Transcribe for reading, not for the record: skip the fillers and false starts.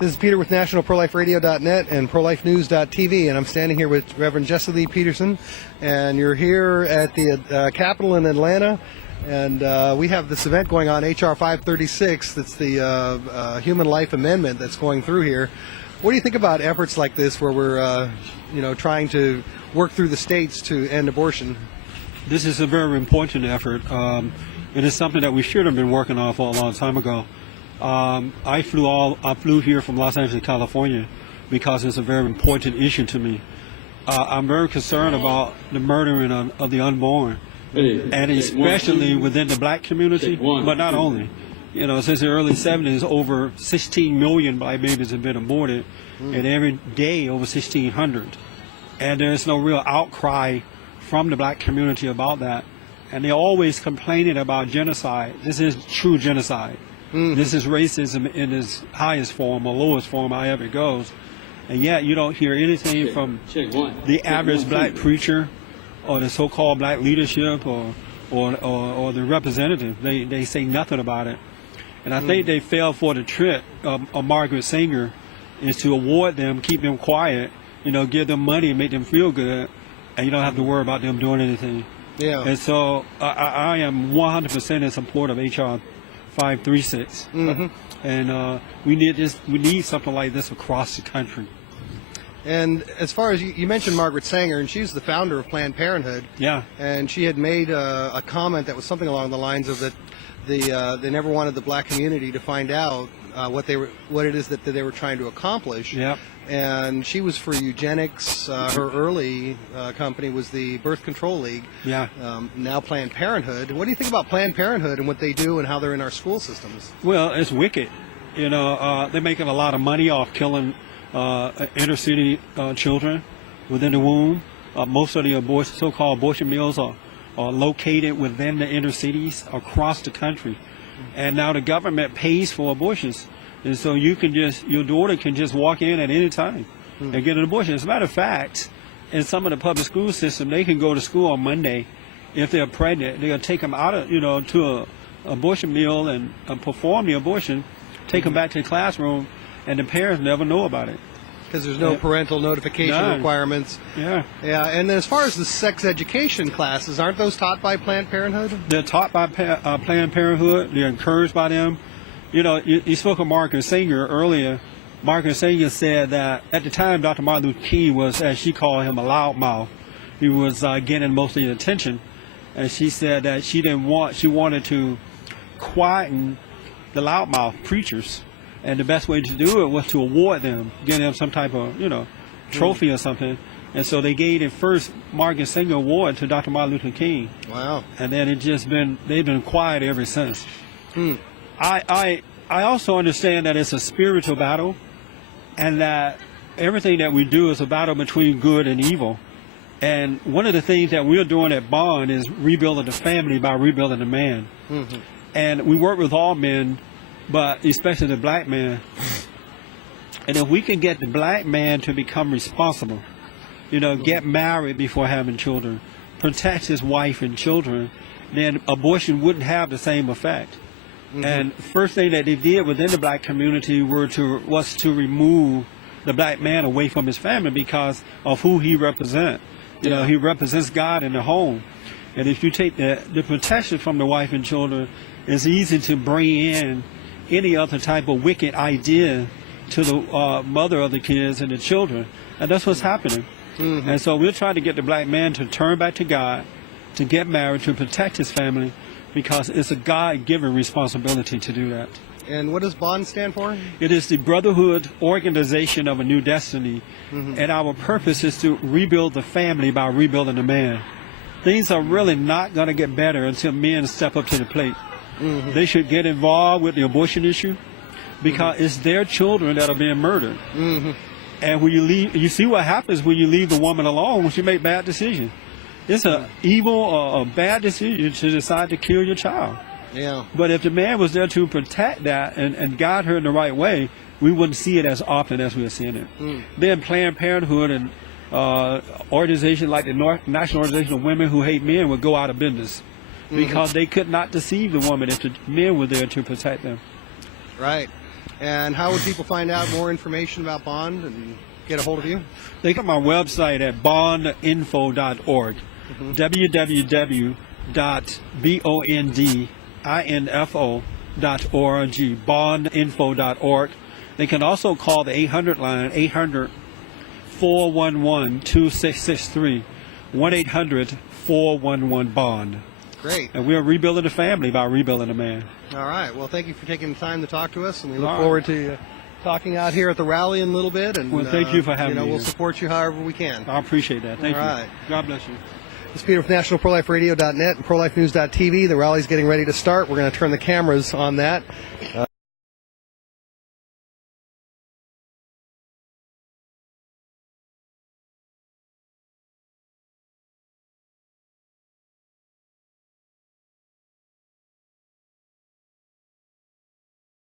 This is Peter with NationalProLifeRadio.net and ProLifeNews.tv, and I'm standing here with Reverend Jesse Lee Peterson, and you're here at the Capitol in Atlanta, and we have this event going on, HR 536. That's the Human Life Amendment that's going through here. What do you think about efforts like this, where we're, trying to work through the states to end abortion? This is a very important effort. It is something that we should have been working on for a long time ago. I flew here from Los Angeles, California, because it's a very important issue to me. I'm very concerned about the murdering of the unborn, and especially within the black community, but not only. Since the early 70s, over 16 million black babies have been aborted, and every day over 1,600. And there's no real outcry from the black community about that. And they're always complaining about genocide. This is true genocide. This is racism in its highest form or lowest form, however it goes. And yet you don't hear anything from the average black preacher or the so-called black leadership or the representative. They say nothing about it. And I think they fell for the trick of Margaret Sanger, is to award them, keep them quiet, give them money and make them feel good, and you don't have to worry about them doing anything. Yeah. And so I am 100% in support of HR 536, and we need something like this across the country. And as far as you mentioned Margaret Sanger, and she's the founder of Planned Parenthood. Yeah. And she had made a comment that was something along the lines of that they never wanted the black community to find out what it is that they were trying to accomplish. Yep. And she was for eugenics. Her early company was the Birth Control League. Yeah. Now Planned Parenthood. What do you think about Planned Parenthood and what they do and how they're in our school systems? Well, it's wicked. They're making a lot of money off killing inner city children within the womb. Most of the so-called abortion mills are located within the inner cities across the country. And now the government pays for abortions. And so your daughter can just walk in at any time and get an abortion. As a matter of fact, in some of the public school system, they can go to school on Monday. If they're pregnant, they'll take them out to a abortion mill and perform the abortion, take them back to the classroom, and the parents never know about it. Because there's no parental notification requirements. Yeah. Yeah, and as far as the sex education classes, aren't those taught by Planned Parenthood? They're taught by Planned Parenthood. They're encouraged by them. You spoke of Margaret Sanger earlier. Margaret Sanger said that at the time Dr. Martin Luther King was, as she called him, a loudmouth. He was getting most of the attention. And she said that she wanted to quieten the loudmouth preachers. And the best way to do it was to award them, give them some type of, trophy or something. And so they gave the first Margaret Sanger Award to Dr. Martin Luther King. Wow. And then they've been quiet ever since. I also understand that it's a spiritual battle, and that everything that we do is a battle between good and evil. And one of the things that we're doing at Bond is rebuilding the family by rebuilding the man. And we work with all men, but especially the black man. And if we can get the black man to become responsible, get married before having children, protect his wife and children, then abortion wouldn't have the same effect. And first thing that they did within the black community was to remove the black man away from his family because of who he represents. He represents God in the home. And if you take the protection from the wife and children, it's easy to bring in any other type of wicked idea to the mother of the kids and the children. And that's what's happening. And so we're trying to get the black man to turn back to God, to get married, to protect his family, because it's a God-given responsibility to do that. And what does BOND stand for? It is the Brotherhood Organization of a New Destiny. And our purpose is to rebuild the family by rebuilding the man. Things are really not going to get better until men step up to the plate. They should get involved with the abortion issue, because it's their children that are being murdered. And when you see what happens when you leave the woman alone when she makes bad decisions. It's an evil or a bad decision to decide to kill your child. Yeah. But if the man was there to protect that and guide her in the right way, we wouldn't see it as often as we're seeing it. Then Planned Parenthood and organizations like the National Organization of Women Who Hate Men would go out of business because they could not deceive the woman if the men were there to protect them. Right. And how would people find out more information about Bond and get a hold of you? They come on my website at bondinfo.org, www.bondinfo.org, bondinfo.org. They can also call the 800 line, 800-411-2663, 1-800-411-BOND. Great. And we're rebuilding the family by rebuilding the man. All right. Well, thank you for taking the time to talk to us, and we look forward to talking out here at the rally in a little bit. And well, thank you for having me. We'll support you however we can. I appreciate that. Thank you. All right. God bless you. This is Peter with NationalProLifeRadio.net and ProLifeNews.tv. The rally's getting ready to start. We're going to turn the cameras on that.